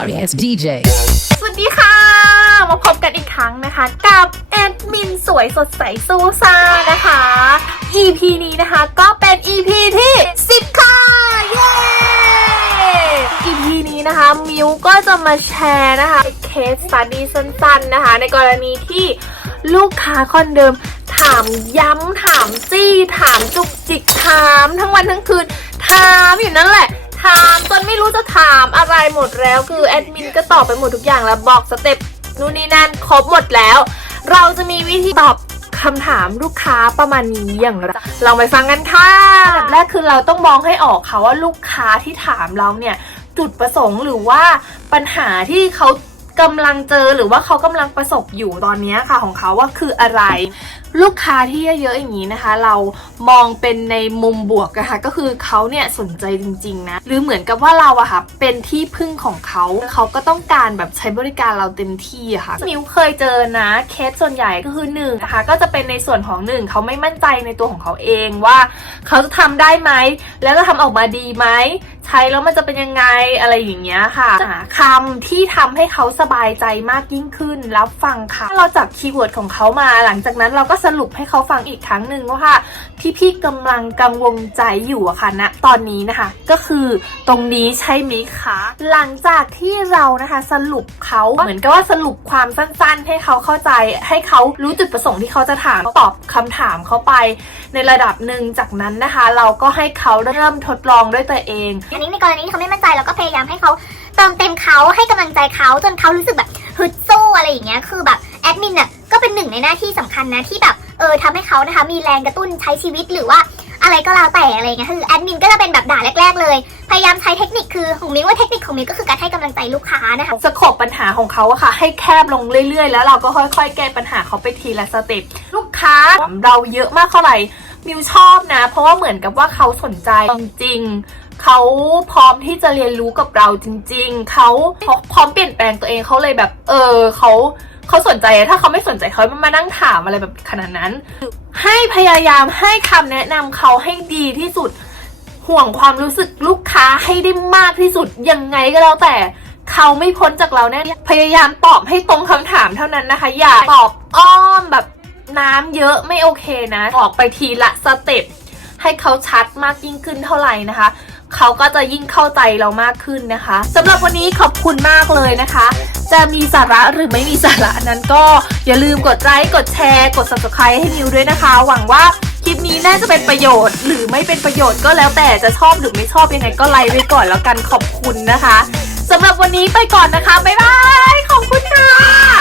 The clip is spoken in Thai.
sorry ass DJ. สวัสดีค่ะ มาพบกันอีกครั้งนะคะ กับแอดมินสวยสดใสซูซ่านะคะ EP นี้นะคะก็เป็น EP ที่ 10 ค่ะ เย้ EP นี้นะคะ มิวก็จะมาแชร์นะคะเคสสตัดดี้สั้นๆนะคะ ในกรณีที่ลูกค้าคนเดิมถามย้ำถามจี้ ถามจุกจิกถาม ทั้งวันทั้งคืน ถามอยู่นั่นแหละถามจนไม่ รู้จะถามอะไรหมดแล้ว คือแอดมินก็ตอบไปหมดทุกอย่างแล้วบอกสเต็ปนู่นนี่นั่นครบหมดแล้ว เราจะมีวิธีตอบคำถามลูกค้าประมาณนี้อย่างไรลองไปฟังกันค่ะอันดับแรกคือเราต้องมองให้ออกค่ะว่าลูกค้าที่ถามเราเนี่ย จุดประสงค์หรือว่าปัญหาที่เขากำลังเจอหรือว่าเขากำลังประสบอยู่ตอนนี้ค่ะของเขาว่าคืออะไรลูกค้าที่เยอะๆอย่างนี้นะคะ เรามองเป็นในมุมบวกนะคะก็คือเขาเนี่ยสนใจจริงๆนะหรือเหมือนกับว่าเราอะค่ะเป็นที่พึ่งของเขาเขาก็ต้องการแบบใช้บริการเราเต็มที่อะค่ะมิวเคยเจอนะเคสส่วนใหญ่ก็คือหนึ่งนะคะก็จะเป็นในส่วนของหนึ่งเขาไม่มั่นใจในตัวของเขาเองว่า เขาจะทำได้ไหมแล้วจะทำออกมาดีไหมใช้แล้วมันจะเป็นยังไงอะไรอย่างเงี้ยค่ะหาคำที่ทำให้เขาสบายใจมากยิ่งขึ้นรับฟังค่ะเราจับคีย์เวิร์ดของเขามา หลังจากนั้นเราก็สรุปให้เขาฟังอีกครั้งหนึ่งว่าที่พี่กำลังกังวลใจอยู่อะค่ะณตอนนี้นะคะ ก็คือตรงนี้ใช่ไหมคะ หลังจากที่เรานะคะสรุปเขาเหมือนกับว่าสรุปความสั้นๆ ให้เขาเข้าใจ ให้เขารู้จุดประสงค์ที่เขาจะถามตอบคำถามเขาไป ในระดับหนึ่งจากนั้นนะคะ เราก็ให้เขาเริ่มทดลองด้วยตัวเอง อันนี้ในกรณีที่เขาไม่มั่นใจเราก็พยายามให้เขาเติมเต็มเขาให้กำลังใจเขาจนเขารู้สึกแบบฮึดสู้อะไรอย่างเงี้ยคือแบบแอดมินเนี่ย เป็นหนึ่งในหน้าที่สำคัญนะที่แบบเออทำให้เขานะคะมีแรงกระตุ้นใช้ชีวิตหรือว่าอะไรก็แล้วแต่อะไรเงี้ยคือแอดมินก็จะเป็นแบบด่าแรก ๆ เลย พยายามใช้เทคนิคคือของมิวว่าเทคนิคของมิวก็คือการให้กำลังใจลูกค้านะคะสโคบปัญหาของเขาอะค่ะ ให้แคบลงเรื่อย ๆ แล้วเราก็ค่อย ๆ แก้ปัญหาเขาไปทีละสเต็ปลูกค้าเราเยอะมากเท่าไหร่มิวชอบนะ เพราะว่าเหมือนกับว่าเขาสนใจจริงๆเขาพร้อมที่จะเรียนรู้กับเราจริง ๆเขาพร้อมเปลี่ยนแปลงตัวเองเขาเลยแบบ เออเขา เขาสนใจ ถ้าเขาไม่สนใจเขาไม่มานั่งถามอะไรแบบขนาดนั้น ให้พยายามให้คำแนะนำเขาให้ดีที่สุด ห่วงความรู้สึกลูกค้าให้ได้มากที่สุดยังไงก็แล้วแต่เขาไม่พ้นจากเราแน่พยายามตอบให้ตรงคำถามเท่านั้นนะคะ อย่าตอบอ้อมแบบน้ำเยอะไม่โอเคนะ ออกไปทีละสเต็ปให้เขาชัดมากยิ่งขึ้นเท่าไหร่นะคะ เขาก็จะยิ่งเข้าใจเรามากขึ้นนะคะสำหรับวันนี้ขอบคุณมากเลยนะคะ จะมีสาระหรือไม่มีสาระนั้นก็อย่าลืมกดไลค์กดแชร์กด subscribe ให้นิวด้วยนะคะ หวังว่าคลิปนี้น่าจะเป็นประโยชน์ หรือไม่เป็นประโยชน์ก็แล้วแต่จะชอบหรือไม่ชอบยังไงก็ไลค์ไว้ก่อนแล้วกันขอบคุณนะคะสำหรับวันนี้ไปก่อนนะคะบ๊ายบายขอบคุณค่ะ